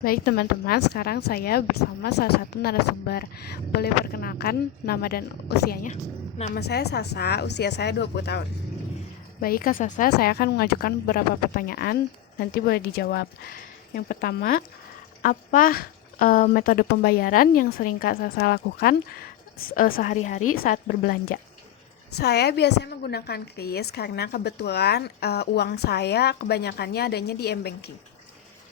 Baik teman-teman, sekarang saya bersama salah satu narasumber. Boleh perkenalkan nama dan usianya? Nama saya Sasa, usia saya 20 tahun. Baik Kak Sasa, saya akan mengajukan beberapa pertanyaan, nanti boleh dijawab. Yang pertama, apa metode pembayaran yang sering Kak Sasa lakukan sehari-hari saat berbelanja? Saya biasanya menggunakan kris karena kebetulan uang saya kebanyakannya adanya di m-banking.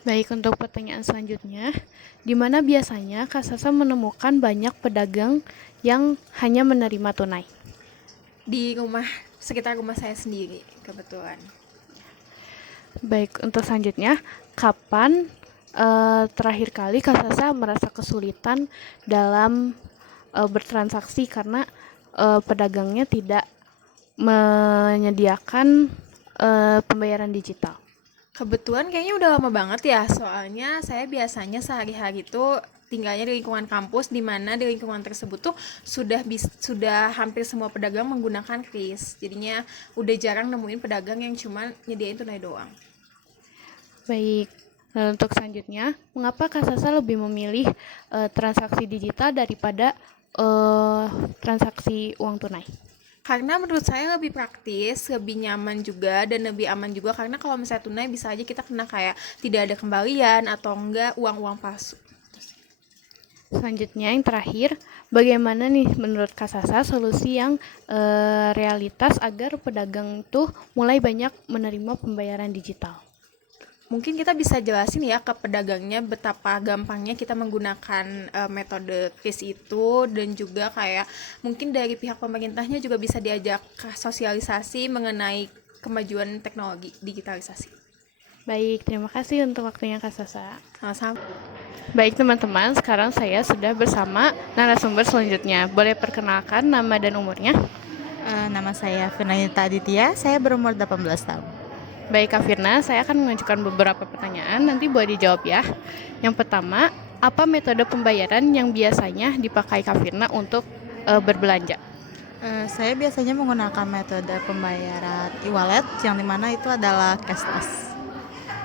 Baik, untuk pertanyaan selanjutnya, di mana biasanya Kak Sasa menemukan banyak pedagang yang hanya menerima tunai? Di rumah, sekitar rumah saya sendiri kebetulan. Baik, untuk selanjutnya, kapan terakhir kali Kak Sasa merasa kesulitan dalam bertransaksi karena pedagangnya tidak menyediakan pembayaran digital? Kebetulan kayaknya udah lama banget ya, soalnya saya biasanya sehari-hari itu tinggalnya di lingkungan kampus, di mana di lingkungan tersebut tuh sudah hampir semua pedagang menggunakan kris. Jadinya udah jarang nemuin pedagang yang cuma nyediain tunai doang. Baik, lalu untuk selanjutnya, mengapa Kak Sasa lebih memilih transaksi digital daripada transaksi uang tunai? Karena menurut saya lebih praktis, lebih nyaman juga, dan lebih aman juga. Karena kalau misalnya tunai bisa aja kita kena kayak tidak ada kembalian atau enggak uang-uang palsu. Selanjutnya yang terakhir, bagaimana nih menurut Kak Sasa solusi yang realitas agar pedagang itu mulai banyak menerima pembayaran digital? Mungkin kita bisa jelasin ya ke pedagangnya betapa gampangnya kita menggunakan metode kris itu, dan juga kayak mungkin dari pihak pemerintahnya juga bisa diajak sosialisasi mengenai kemajuan teknologi digitalisasi. Baik, terima kasih untuk waktunya Kak Sasa. Sama-sama. Baik teman-teman, sekarang saya sudah bersama narasumber selanjutnya. Boleh perkenalkan nama dan umurnya? Nama saya Firnanita Aditya, saya berumur 18 tahun. Baik Kak Firna, saya akan mengajukan beberapa pertanyaan, nanti boleh dijawab ya. Yang pertama, apa metode pembayaran yang biasanya dipakai Kak Firna untuk berbelanja? Saya biasanya menggunakan metode pembayaran e-wallet, yang dimana itu adalah cashless.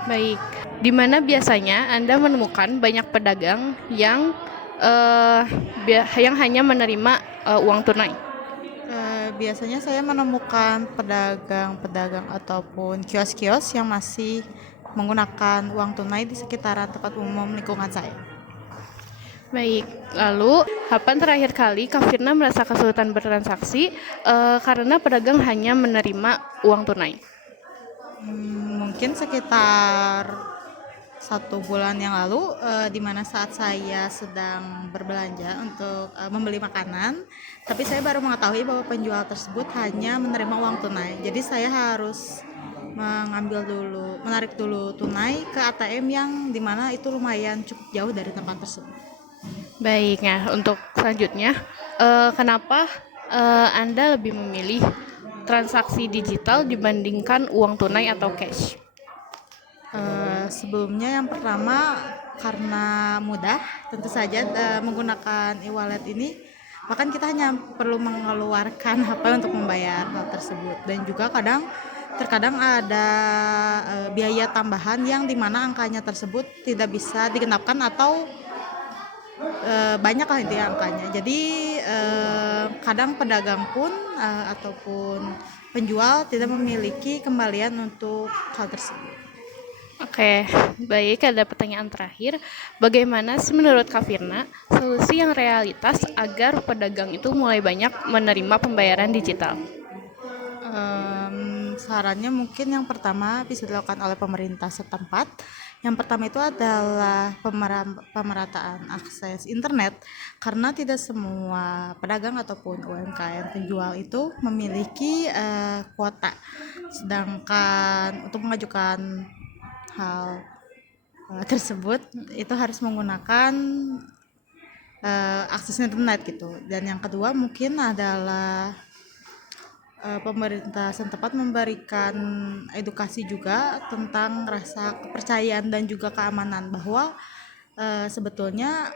Baik, di mana biasanya Anda menemukan banyak pedagang yang hanya menerima uang tunai? Biasanya saya menemukan pedagang-pedagang ataupun kios-kios yang masih menggunakan uang tunai di sekitaran tempat umum lingkungan saya. Baik, lalu kapan terakhir kali Kak Firna merasa kesulitan bertransaksi karena pedagang hanya menerima uang tunai? Mungkin sekitar 1 bulan yang lalu, di mana saat saya sedang berbelanja untuk membeli makanan, tapi saya baru mengetahui bahwa penjual tersebut hanya menerima uang tunai. Jadi saya harus menarik dulu tunai ke ATM yang dimana itu lumayan cukup jauh dari tempat tersebut. Baik, nah untuk selanjutnya, kenapa Anda lebih memilih transaksi digital dibandingkan uang tunai atau cash? Sebelumnya yang pertama karena mudah, tentu saja menggunakan e-wallet ini, bahkan kita hanya perlu mengeluarkan HP untuk membayar hal tersebut, dan juga terkadang ada biaya tambahan yang dimana angkanya tersebut tidak bisa digenapkan atau banyak lah itu ya angkanya. Jadi kadang pedagang pun ataupun penjual tidak memiliki kembalian untuk hal tersebut. Oke, baik, ada pertanyaan terakhir. Bagaimana sih menurut Kak Firna solusi yang realitas agar pedagang itu mulai banyak menerima pembayaran digital? Sarannya mungkin yang pertama bisa dilakukan oleh pemerintah setempat. Yang pertama itu adalah pemerataan akses internet, karena tidak semua pedagang ataupun UMKM penjual itu memiliki kuota. Sedangkan untuk mengajukan hal tersebut itu harus menggunakan akses internet gitu. Dan yang kedua mungkin adalah pemerintah setempat memberikan edukasi juga tentang rasa kepercayaan dan juga keamanan, bahwa sebetulnya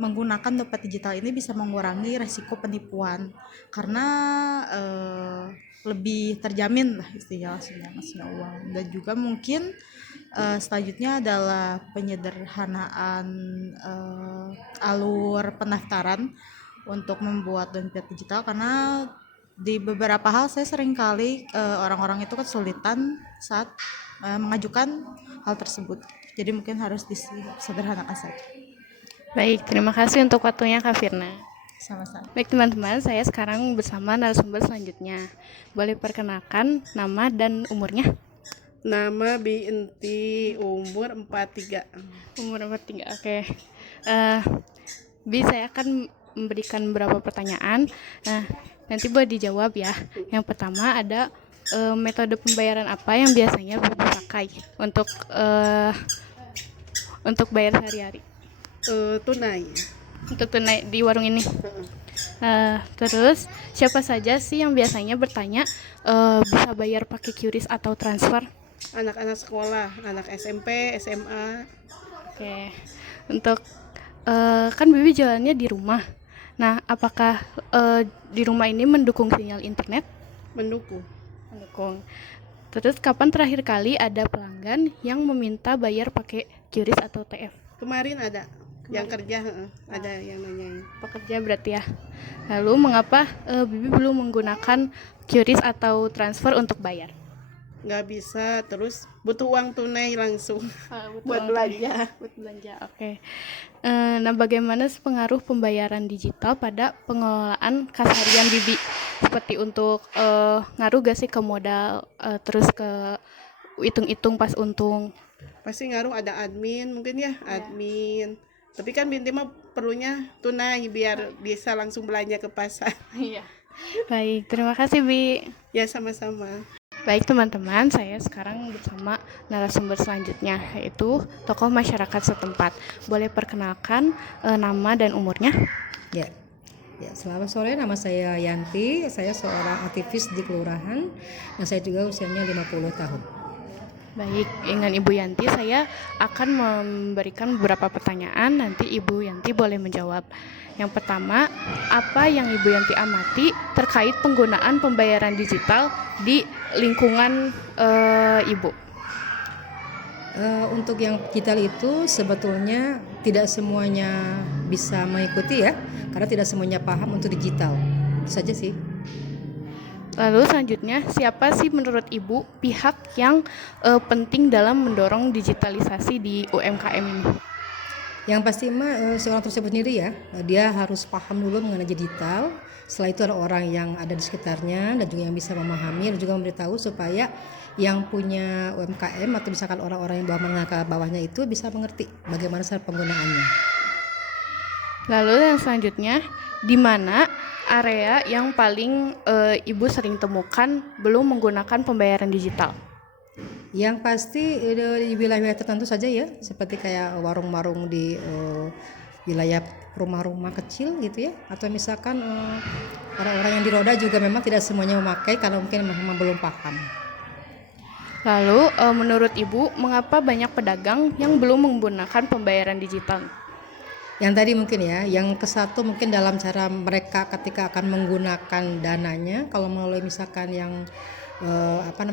menggunakan dompet digital ini bisa mengurangi resiko penipuan, karena lebih terjamin lah istilahnya uang. Dan juga mungkin Selanjutnya adalah penyederhanaan alur pendaftaran untuk membuat dompet digital, karena di beberapa hal saya sering kali orang-orang itu kesulitan saat mengajukan hal tersebut. Jadi mungkin harus disederhanakan saja. Baik, terima kasih untuk waktunya Kak Firna. Sama-sama. Baik teman-teman, saya sekarang bersama narasumber selanjutnya. Boleh perkenalkan nama dan umurnya? Nama Binti, umur 43. Umur 43, oke. Bi, saya akan memberikan beberapa pertanyaan. Nah, nanti boleh dijawab ya. Yang pertama ada metode pembayaran apa yang biasanya dipakai untuk bayar sehari-hari? Tunai. Untuk tunai di warung ini. Terus siapa saja sih yang biasanya bertanya bisa bayar pakai QRIS atau transfer? Anak-anak sekolah, anak SMP, SMA. Oke. Untuk kan Bibi jualannya di rumah. Nah, apakah di rumah ini mendukung sinyal internet? Mendukung. Mendukung. Terus kapan terakhir kali ada pelanggan yang meminta bayar pakai QRIS atau TF? Kemarin ada yang kerja, ada yang nanyain. Pekerja berarti ya. Lalu mengapa Bibi belum menggunakan QRIS atau transfer untuk bayar? Nggak bisa, terus butuh uang tunai langsung buat belanja. Buat belanja, oke. Nah, bagaimana pengaruh pembayaran digital pada pengelolaan keseharian Bibi? Seperti untuk ngaruh gak sih ke modal, terus ke hitung-hitung pas untung? Pasti ngaruh, ada admin mungkin ya, admin. Tapi kan Binti mah perlunya tunai biar bisa langsung belanja ke pasar. Iya. Baik, terima kasih Bi. Ya, sama-sama. Baik teman-teman, saya sekarang bersama narasumber selanjutnya, yaitu tokoh masyarakat setempat. Boleh perkenalkan nama dan umurnya? Ya, selamat sore, nama saya Yanti, saya seorang aktivis di kelurahan, dan saya juga usianya 50 tahun. Baik, dengan Ibu Yanti saya akan memberikan beberapa pertanyaan, nanti Ibu Yanti boleh menjawab. Yang pertama, apa yang Ibu Yanti amati terkait penggunaan pembayaran digital di lingkungan Ibu? Untuk yang digital itu sebetulnya tidak semuanya bisa mengikuti ya, karena tidak semuanya paham untuk digital. Itu saja sih. Lalu selanjutnya, siapa sih menurut Ibu pihak yang penting dalam mendorong digitalisasi di UMKM ini? Yang pasti mah seorang tersebut sendiri ya, dia harus paham dulu mengenai digital. Setelah itu ada orang yang ada di sekitarnya dan juga yang bisa memahami dan juga memberitahu supaya yang punya UMKM atau misalkan orang-orang yang bawah menengah ke bawahnya itu bisa mengerti bagaimana cara penggunaannya. Lalu yang selanjutnya, di mana area yang paling Ibu sering temukan belum menggunakan pembayaran digital? Yang pasti di wilayah tertentu saja ya, seperti kayak warung-warung di wilayah rumah-rumah kecil gitu ya, atau misalkan orang-orang yang di roda juga memang tidak semuanya memakai karena mungkin memang belum paham. Lalu menurut Ibu, mengapa banyak pedagang yang belum menggunakan pembayaran digital? Yang tadi mungkin ya, yang ke-1 mungkin dalam cara mereka ketika akan menggunakan dananya, kalau melalui misalkan yang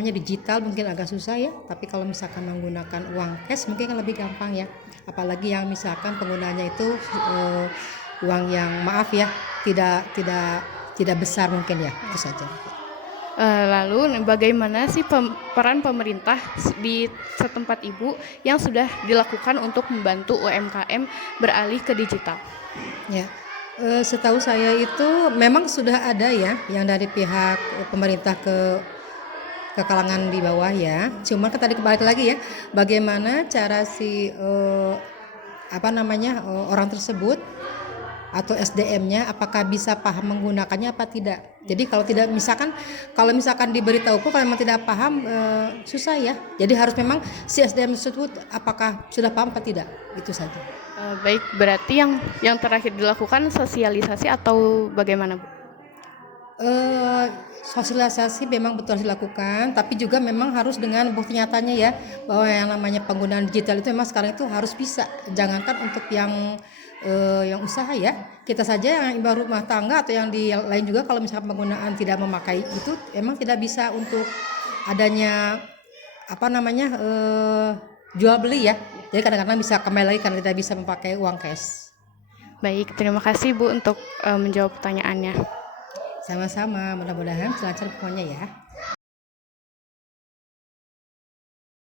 digital mungkin agak susah ya, tapi kalau misalkan menggunakan uang cash mungkin kan lebih gampang ya, apalagi yang misalkan penggunaannya itu uang yang maaf ya tidak besar mungkin ya, itu saja. Lalu bagaimana sih peran pemerintah di setempat Ibu yang sudah dilakukan untuk membantu UMKM beralih ke digital? Ya, setahu saya itu memang sudah ada ya yang dari pihak pemerintah ke kalangan di bawah ya. Cuman kan tadi kembali lagi ya, bagaimana cara si orang tersebut atau SDM-nya apakah bisa paham menggunakannya apa tidak. Jadi kalau misalkan diberitahu pun kalau memang tidak paham susah ya. Jadi harus memang si SDM tersebut apakah sudah paham atau tidak. Itu saja. Baik, berarti yang terakhir dilakukan sosialisasi atau bagaimana, Bu? Sosialisasi memang betul harus dilakukan, tapi juga memang harus dengan bukti nyatanya ya, bahwa yang namanya penggunaan digital itu memang sekarang itu harus bisa. Jangankan untuk yang usaha ya, kita saja yang baru rumah tangga atau yang di lain juga kalau misalkan penggunaan tidak memakai itu emang tidak bisa untuk adanya jual beli ya. Jadi kadang-kadang bisa kembali lagi karena tidak bisa memakai uang cash. Baik, terima kasih Bu untuk menjawab pertanyaannya. Sama-sama, mudah-mudahan lancar semuanya ya.